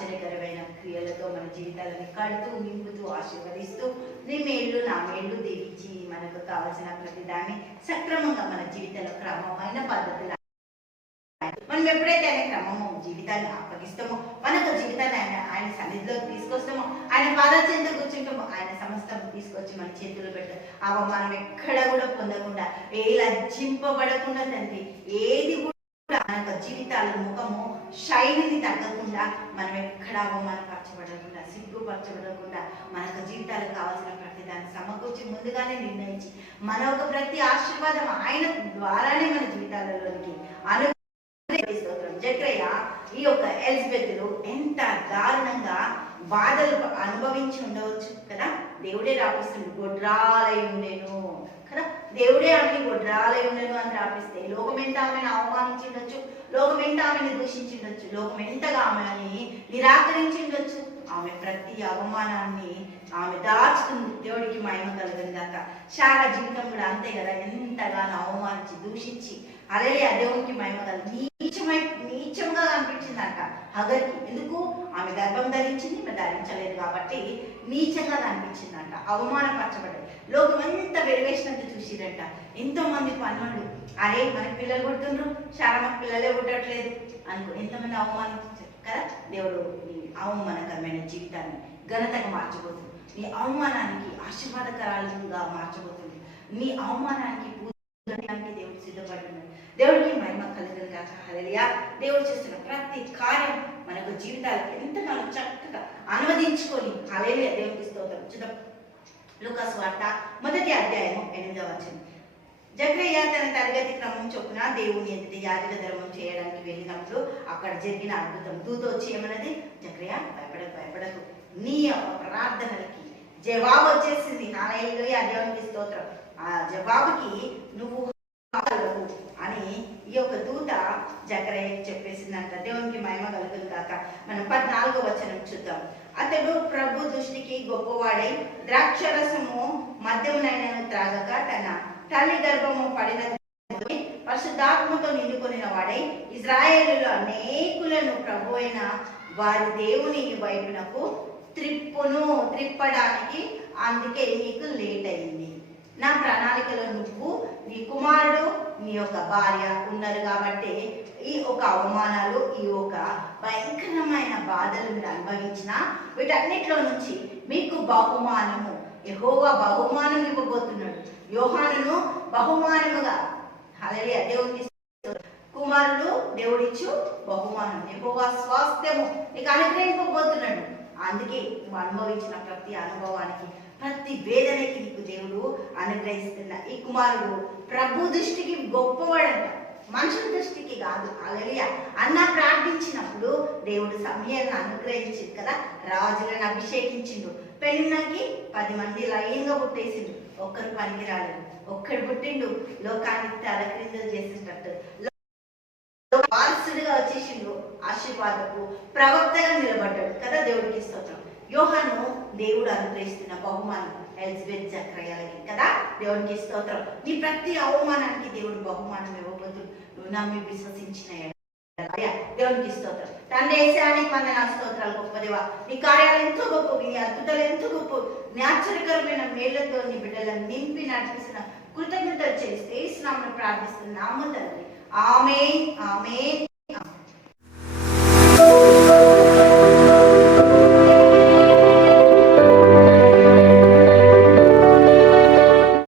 క్రియలతో మన జీవితాలను కడుతూ నింపుతూ ఆశీర్వదిస్తూ నీ మేళ్ళు నా మేళ్ళు దీవించి మనకు కావలసిన ప్రతి దాన్ని సక్రమంగా మన జీవితంలో క్రమమైన పద్ధతులు మనం ఎప్పుడైతే ఆయన క్రమము జీవితాన్ని అప్పగిస్తామో మనకు జీవితాన్ని ఆయన ఆయన సన్నిధిలోకి తీసుకొస్తామో ఆయన పాదాల చెంత కూర్చుంటామో ఆయన సమస్తం తీసుకొచ్చి మన చేతుల్లో పెట్ట అవమానం ఎక్కడ కూడా పొందకుండా ఏ లజ్జింపబడకుండా తండ్రి ఏది కూడా మన యొక్క జీవితాల ముఖము శైలిని తగ్గకుండా మనం ఎక్కడ అవమానపరచబడకుండా సిగ్గుపరచబడకుండా మన యొక్క జీవితాలకు కావాల్సిన ప్రతి దాన్ని సమకూర్చి ముందుగానే నిర్ణయించి మన యొక్క ప్రతి ఆశీర్వాదం ఆయన ద్వారానే మన జీవితాలలోనికి అను జక్రయ్య ఈ యొక్క ఎలిజబెత్లు ఎంత దారుణంగా బాధలు అనుభవించి ఉండవచ్చు కదా? దేవుడే రాపిస్తుంది గొడ్రాలై ఉండేను. దేవుడే ఆమెని గొడ్రాలై ఆలయంలో అని రాపిస్తే లోకం ఎంత ఆమెను అవమానించిండొచ్చు? లోకం ఎంత ఆమెను దూషించిండొచ్చు? లోకం ఎంతగా ఆమెని నిరాకరించిండొచ్చు? ఆమె ప్రతి అవమానాన్ని ఆమె దాచుకుంది. దేవుడికి మహిమ కలుగుతుంది శారా జీవితం కూడా అంతే కదా. ఎంతగానో అవమానించి దూషించి అదే ఆ దేవునికి మహిమ కలుగు నీచమై నీచంగా కనిపించిందంట హగర్కి ఎందుకు? ఆమె గర్భం ధరించింది. ధరించలేదు కాబట్టి నీచంగా కనిపించిందంట అవమానపరచబడ్డది. లోకం ఎంత వెలివేసినంత చూసిరంట. ఎంతో మంది పనులు అరే మన పిల్లలు పుడుతుండ్రు చాలా పిల్లలే పుట్టట్లేదు అనుకో ఎంతమంది అవమానించారు కదా? దేవుడు నీ అవమానకరమైన జీవితాన్ని ఘనతగా మార్చబోతుంది. నీ అవమానానికి ఆశీర్వాదకరాలుగా మార్చబోతుంది. నీ అవమానానికి పూజడానికి దేవుడు సిద్ధపడుతున్నాడు. దేవుడికి మహిమ కలుగును దేవుడు చేస్తున్న ప్రతి కార్యం మనకు జీవితాలు ఎంతగానో చక్కగా అనువదించుకొని హల్లెలూయా దేవుడికి స్తోత్రం. చూద్దాం. లూకాస్ వార్త మొదటి అధ్యాయం ఎనిమిదవ వచనం. జక్రయ్య తన తరగతి క్రమం చొప్పున దేవుని ఎదుటి యాజక ధర్మం చేయడానికి వెళ్ళినప్పుడు అక్కడ జరిగిన అద్భుతం దూత వచ్చి ఏమన్నది జక్రయ్య భయపడకు భయపడకు. నీ యొక్క ప్రార్థనలకి జవాబు వచ్చేసింది. హాలయ్య దేవునికి స్తోత్రం. ఆ జవాబుకి నువ్వు కాగలవు అని ఈ యొక్క దూత జకరయ్యకి చెప్పేసిందంట దేవునికి మహిమ కలుగును కాక మనం పద్నాలుగో వచనం చూద్దాం. అతడు ప్రభు దృష్టికి గొప్పవాడై ద్రాక్షరసము మద్యమునైనను త్రాగక తన తల్లి గర్భము పడిన పరిశుద్ధాత్మతో నిండుకొనిన వాడై ఇజ్రాయేలులో అనేకులను ప్రభు అయిన వారి దేవుని వైపునకు త్రిప్పును త్రిప్పడానికి అందుకే నీకు లేట్ అయింది. నా ప్రణాళికలో నువ్వు నీ కుమారుడు నీ యొక్క భార్య ఉన్నారు కాబట్టి ఈ ఒక అవమానాలు ఈ ఒక భయంకరమైన బాధలు మీరు అనుభవించిన వీటన్నిటిలో నుంచి మీకు బహుమానము యెహోవా బహుమానం ఇవ్వబోతున్నాడు. యోహానును బహుమానముగా అలాగే దేవునికి కుమారుడు దేవుడిచ్చు బహుమానం యెహోవా స్వాస్థ్యము నీకు అనుగ్రహింపబోతున్నాడు. అందుకే నువ్వు అనుభవించిన ప్రతి అనుభవానికి ప్రతి వేదనకి నీకు దేవుడు అనుగ్రహిస్తున్న ఈ కుమారుడు ప్రభు దృష్టికి గొప్పవాడంట. మనుషుల దృష్టికి కాదు. అలలియ అన్న ప్రార్థించినప్పుడు దేవుడు సమయాన్ని అనుగ్రహించింది కదా? రాజులను అభిషేకించిండు. పెళ్ళినకి పది మంది లయంగా పుట్టేసిండు. ఒక్కరు పనికిరాలేదు. ఒక్కడు పుట్టిండు. లోకానికి తలక్రింద చేసేటట్టు ఆశీర్వాదపు ప్రవక్తగా నిలబడ్డాడు కదా దేవుడికి స్తోత్రం. యోహాను దేవుడు అనుగ్రహిస్తున్న బహుమానం ఎలిజబెత్ చక్రయాలకి కదా దేవుడికి స్తోత్రం. నీ ప్రతి అవమానానికి దేవుడు బహుమానం ఇవ్వబోతు నువ్వు నమ్మి విశ్వసించిన దేవునికి స్తోత్రం. తండ్రి ఏసానికి మన నా స్తోత్రాలు గొప్పదేవా నీ కార్యాలు ఎంతో గొప్పవి నీ అద్భుతాలు ఎంతో గొప్ప నీ ఆశ్చర్యకరమైన మేళ్ళతో నీ బిడ్డలను నింపి నడిపిస్తున్న కృతజ్ఞతలు చేస్తే ఇస్తున్నామని ప్రార్థిస్తున్నాము తండ్రి. ఆమె ఆమె